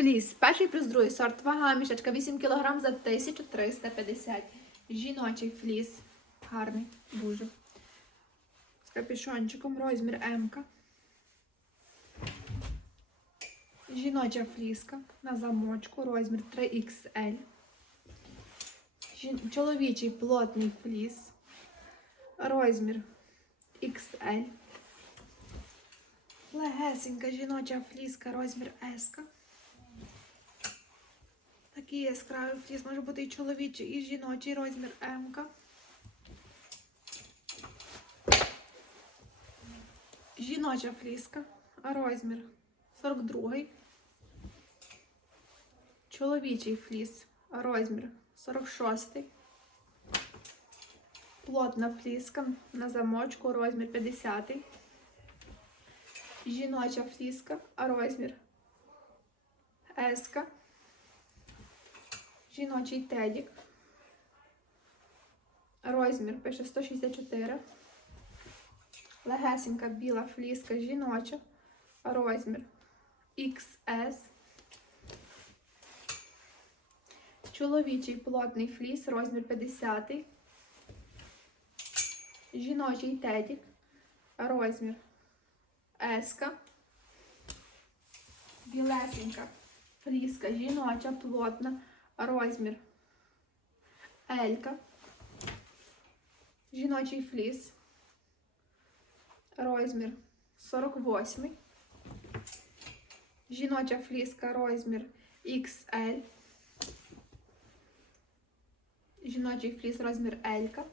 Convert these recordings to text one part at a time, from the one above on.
Фліс. Перший плюс другий сорт. Вага мішечка 8 кг за 1350. Жіночий фліс. Гарний. Дуже. З капюшончиком. Розмір М. Жіноча фліска на замочку. Розмір 3XL. Чоловічий плотний фліс. Розмір XL. Легесенька жіноча фліска, розмір S. Такий яскравий фліс може бути і чоловічий, і жіночий розмір М. Жіноча фліска, розмір 42. Чоловічий фліс, розмір 46. Плотна фліска на замочку, розмір 50. Жіноча фліска, розмір Еска. Жіночий тедік. Розмір пише 164. Легесенька біла фліска жіноча. Розмір XS. Чоловічий плотний фліс, розмір 50. Жіночий тедік. Розмір Еска. Білесенька фліска жіноча, плотна, розмір Елька. Жіночий фліс. Розмір 48. Жіноча фліска, розмір XL. Жіночий фліс, розмір Елька.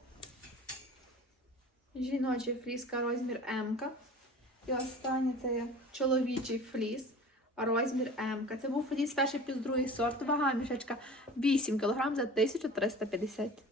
Жіночий фліска, розмір М. І останнє це чоловічий фліс, розмір М. Це був фліс перший плюс другий сорт. Вага мішечка 8 кг за 1350.